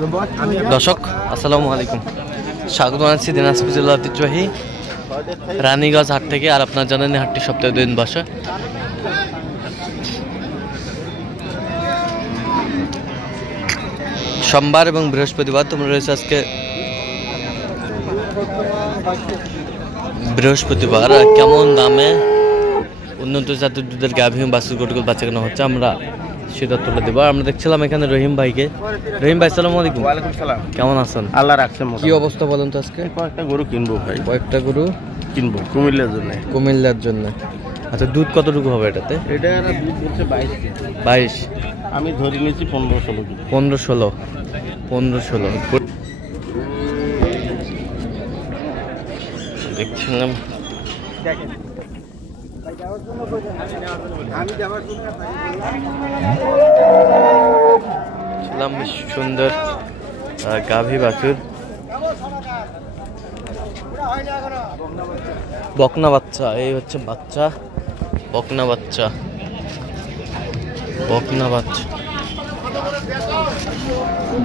দর্শক আসসালামু আলাইকুম, স্বাগত জানাচ্ছি দিনাজপুর জেলার ঐতিহ্যবাহী রানীগঞ্জ হাট থেকে। আর আপনার জানেন হাটটি সপ্তাহে 2 দিন বসে। সোমবার এবং বৃহস্পতিবার তোমরা রয়েছে। আজকে বৃহস্পতিবার কেমন দামে উন্নত জাতের দুধের গাভী বাছুর গরুগুলো বাচ্চা কেনা হচ্ছে আমরা সেটা তুলে দেবো। আমরা দেখছিলাম এখানে রহিম ভাইকে। রহিম ভাই আসসালামু আলাইকুম। ওয়ালাইকুম সালাম। কেমন আছেন? আল্লাহ রাখছেন। কি অবস্থা বলেন তো? আজকে কয়েকটা গরু কিনবো ভাই। কয়েকটা গরু কিনবো কুমিল্লার জন্য। আচ্ছা, দুধ কতটুকু হবে এটাতে? এটা দুধ বলছে 22। আমি ধরে নিয়েছি 15-16 কেজি। 15-16 দেখছিলাম। বেশ সুন্দর গাভী বাছুর, বকনা বাচ্চা। এই হচ্ছে বাচ্চা, বকনা বাচ্চা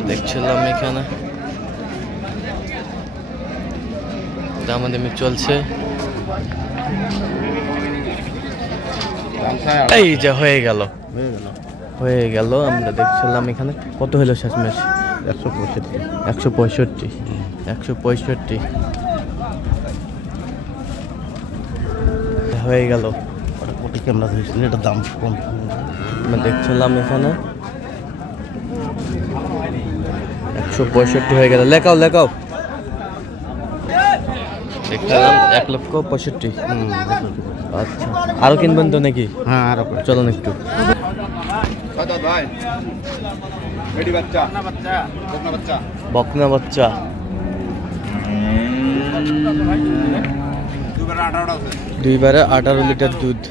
দেখছিলাম এখানে দামাদামি চলছে। এই যে হয়ে গেল। আমরা দেখছিলাম এখানে কত হলো শেষমেশ? 165 হয়ে গেল। আমরা ধরেছিলাম, এটা দাম কম। আমরা দেখছিলাম এখানে 165 হয়ে গেল। লেখাও দেখছিলাম 1,65,000। আচ্ছা, আরো কিনবেন তো নাকি? হ্যাঁ, আরো চলুন একটু। বকনা বাচ্চা 18 লিটার দুধ।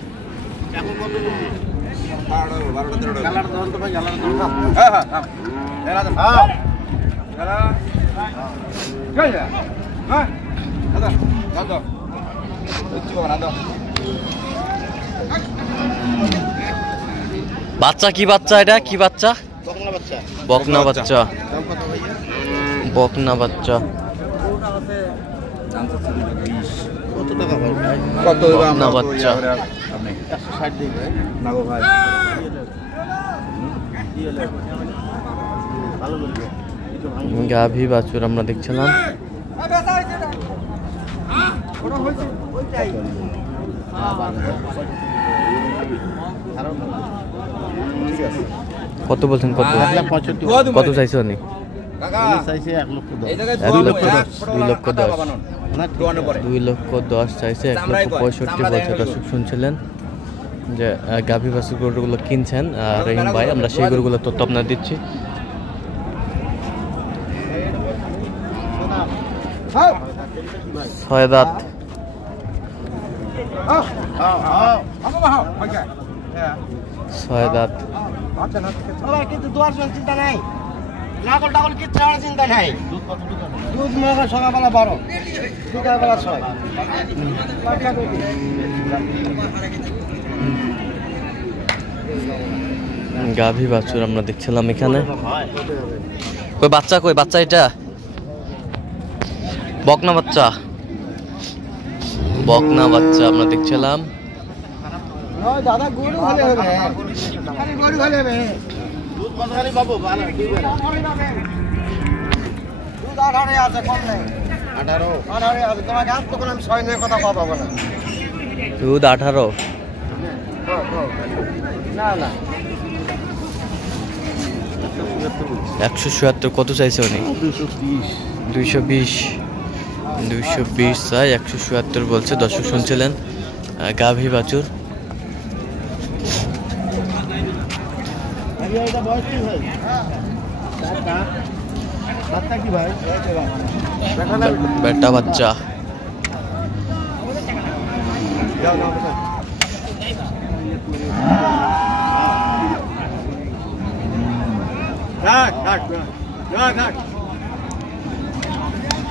বাচ্চা কি বাচ্চা? এটা কি বাচ্চা? বকনা বাচ্চা। বকনা বাচ্চা গাভী বাছুর আমরা দেখছিলাম। কত বলছেন? কত চাইছে উনি? 2,10,000 চাইছে। 1,65,000 বলছে। দর্শক শুনছিলেন যে গাভী বাছুর গরুগুলো কিনছেন রহিম ভাই। আমরা সেই গরুগুলো তথ্য আপনার দিচ্ছি। ছয় দাঁত। কিন্তু চিন্তা নাই, নাগল টাগল কিচ্ছু আমার চিন্তা নাই। দুধ মনে হয় সকালবেলা 12, বিকালবেলা 6। গাভী বাছুর আমরা দেখছিলাম এখানে। কই বাচ্চা? এটা বকনা বাচ্চা আমরা দেখছিলাম। দাদা গরু হলে হবে, গরু হলে হবে। দুধ কতখানি পাবো? দুধ 18 আছে, কম নেই। 18 আছে। তোমাকে আজ তখন আমি 6 নিয়ে কথা পাবো না। দুধ 18 না 177 কত চাইছে উনি? 220 চাই। 177 বলছে। দর্শক শুনছিলেন গাভী বাছুর। বেটা বাচ্চা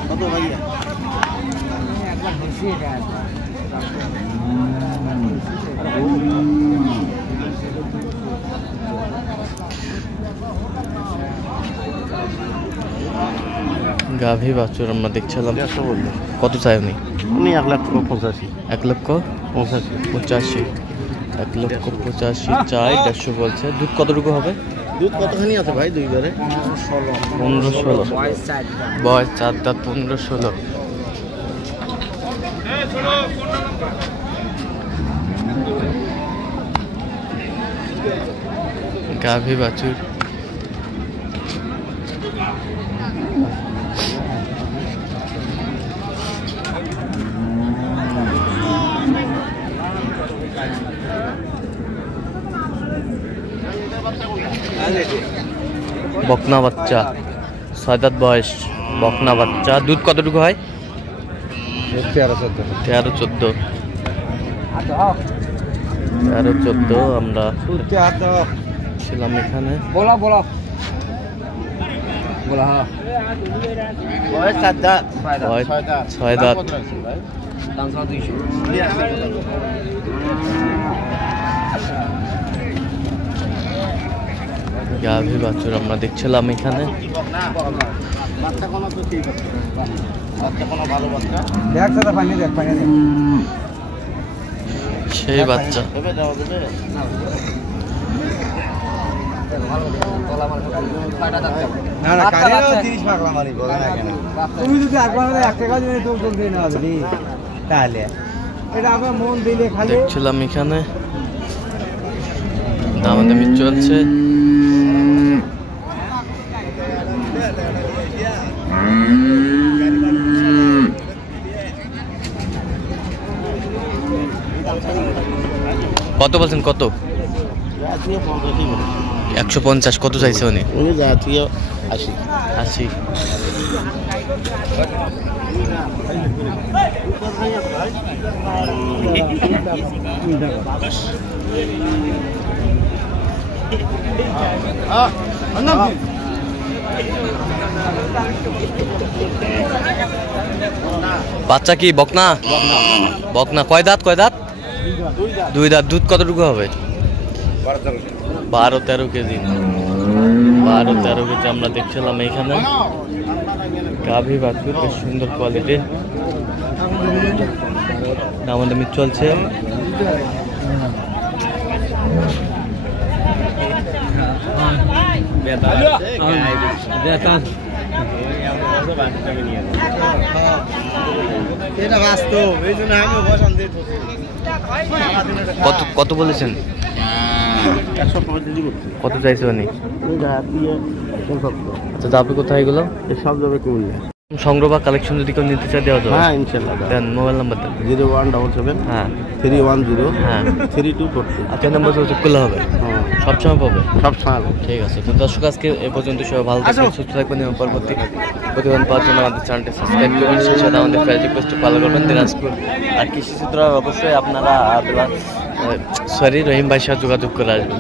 কত ভাইয়া? গাভী বাছুর আমরা দেখছিলাম। 150 বললো। কত চাই উনি? উনি 1,85,000। 1,85,000। 85। 1,85,000 চাই, 150 বলছে। দুধ কতটুকু হবে? দুধ কতখানি আছে ভাই দুই ঘরে? 15-16। বয়স 4 দাঁত, 15-16। গাভী বাছুর। বকনা বাচ্চা, 6 দাঁত বয়স, বকনা বাচ্চা। দুধ কতটুকু হয়? 13-14। আমরা ছিলাম এখানে। बोला बोला बोला हाँ बॉयज 7 दांत বয়স 6 দাঁত। গাভী বাছুর আমরা দেখছিলাম এখানে। বাচ্চা কোনো তো ঠিক আছে, বাচ্চা কোনো ভালো বাচ্চা দেখ সাদা পানি দেখ সেই বাচ্চা। দেবে দাও দেবে না না কারেও 30 পাগলা মারি বলে না কেন? তুমি যদি একবার 1 টাকা দিলে তো চলবে না বুঝলি, তাহলে এটা আমরা মন দিলে খালি দেখছিলাম এখানে দামাদামি চলছে। কত বলছেন? কত? 150। কত চাইছে উনি? জাতীয় 80। 80। বাচ্চা কি বকনা? বকনা। কয় দাঁত? 2 দাঁত। দুধ কতটুকু হবে? 12-13 কেজি। 12-13 কেজি আমরা দেখছিলাম এইখানে। গাভী বাছুর বেশ সুন্দর কোয়ালিটি, দামাদামি চলছে। এটা বাস্তব, এই জন্য আমি বসান দিয়ে কত কত বলেছেন? 150 করছি। কত চাইছে উনি? আচ্ছা, তা আপনি কোথায় এগুলো? সব যাবে কুমিল্লা। সংগ্রহ বা কালেকশন যদি কেউ নিতে চাই দেওয়া যাবে? হ্যাঁ ইনশাল্লাহ দেন, মোবাইল নাম্বার দেন। 0177 হ্যাঁ 310 হ্যাঁ 3242। আচ্ছা, নাম্বার যোগাযোগ করলে হবে? হ্যাঁ সবসময় পাবে? সব সাল। ঠিক আছে। তো দর্শক, আজকে এ পর্যন্ত সবাই ভালো থাকবেন, সুস্থ থাকবেন এবং পরবর্তী প্রতিবেদন পাওয়ার জন্য আমাদের চ্যানেলটি সাবস্ক্রাইব করবেন। সেই সাথে আমাদের ফেসবুক রিকোয়েস্ট ফলো করবেন। দিনাজপুর আর কৃষি চিত্র অবশ্যই আপনারা রহিম ভাইয়ের সাথে যোগাযোগ করে আসবেন।